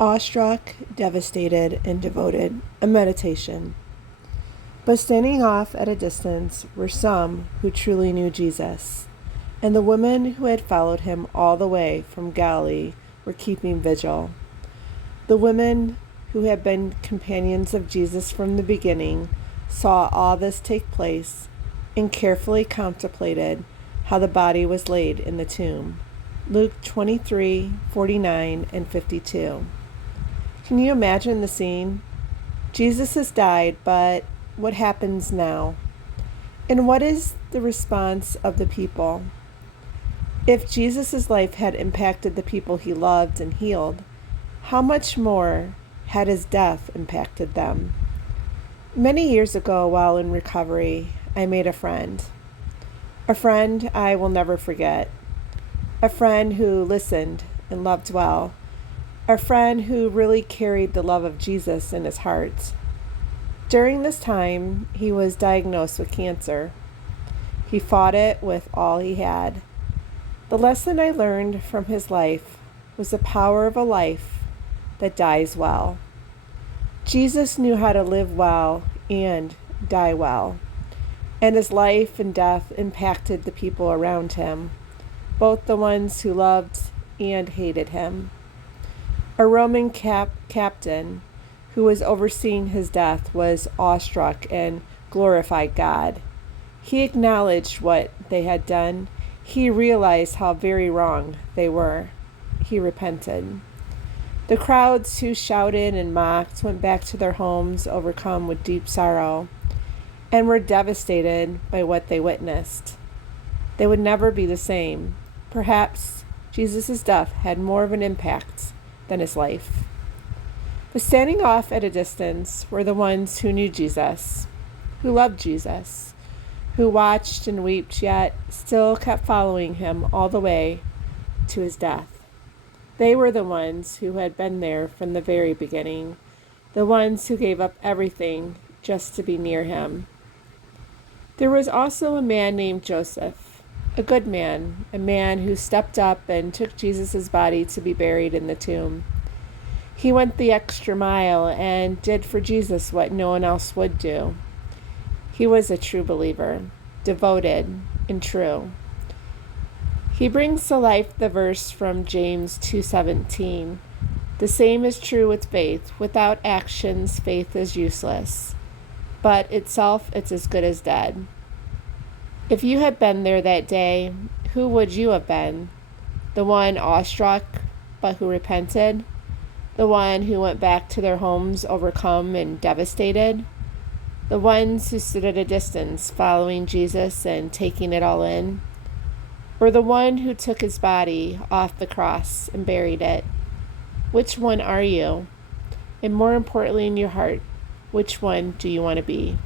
Awestruck, devastated, and devoted, a meditation. But standing off at a distance were some who truly knew Jesus, and the women who had followed him all the way from Galilee were keeping vigil. The women who had been companions of Jesus from the beginning saw all this take place and carefully contemplated how the body was laid in the tomb. Luke 23:49 and 52. Can you imagine the scene? Jesus has died, but what happens now? And what is the response of the people? If Jesus' life had impacted the people he loved and healed, how much more had his death impacted them? Many years ago, while in recovery, I made a friend I will never forget, a friend who listened and loved well, a friend who really carried the love of Jesus in his heart. During this time, he was diagnosed with cancer. He fought it with all he had. The lesson I learned from his life was the power of a life that dies well. Jesus knew how to live well and die well, and his life and death impacted the people around him, both the ones who loved and hated him. A Roman captain who was overseeing his death was awestruck and glorified God. He acknowledged what they had done. He realized how very wrong they were. He repented. The crowds who shouted and mocked went back to their homes overcome with deep sorrow and were devastated by what they witnessed. They would never be the same. Perhaps Jesus' death had more of an impact than his life. But standing off at a distance were the ones who knew Jesus, who loved Jesus, who watched and wept, yet still kept following him all the way to his death. They were the ones who had been there from the very beginning, the ones who gave up everything just to be near him. There was also a man named Joseph, a good man, a man who stepped up and took Jesus' body to be buried in the tomb. He went the extra mile and did for Jesus what no one else would do. He was a true believer, devoted and true. He brings to life the verse from James 2:17. The same is true with faith. Without actions, faith is useless, but itself it's as good as dead. If you had been there that day, who would you have been? The one awestruck, but who repented? The one who went back to their homes overcome and devastated? The ones who stood at a distance following Jesus and taking it all in? Or the one who took his body off the cross and buried it? Which one are you? And more importantly, in your heart, which one do you want to be?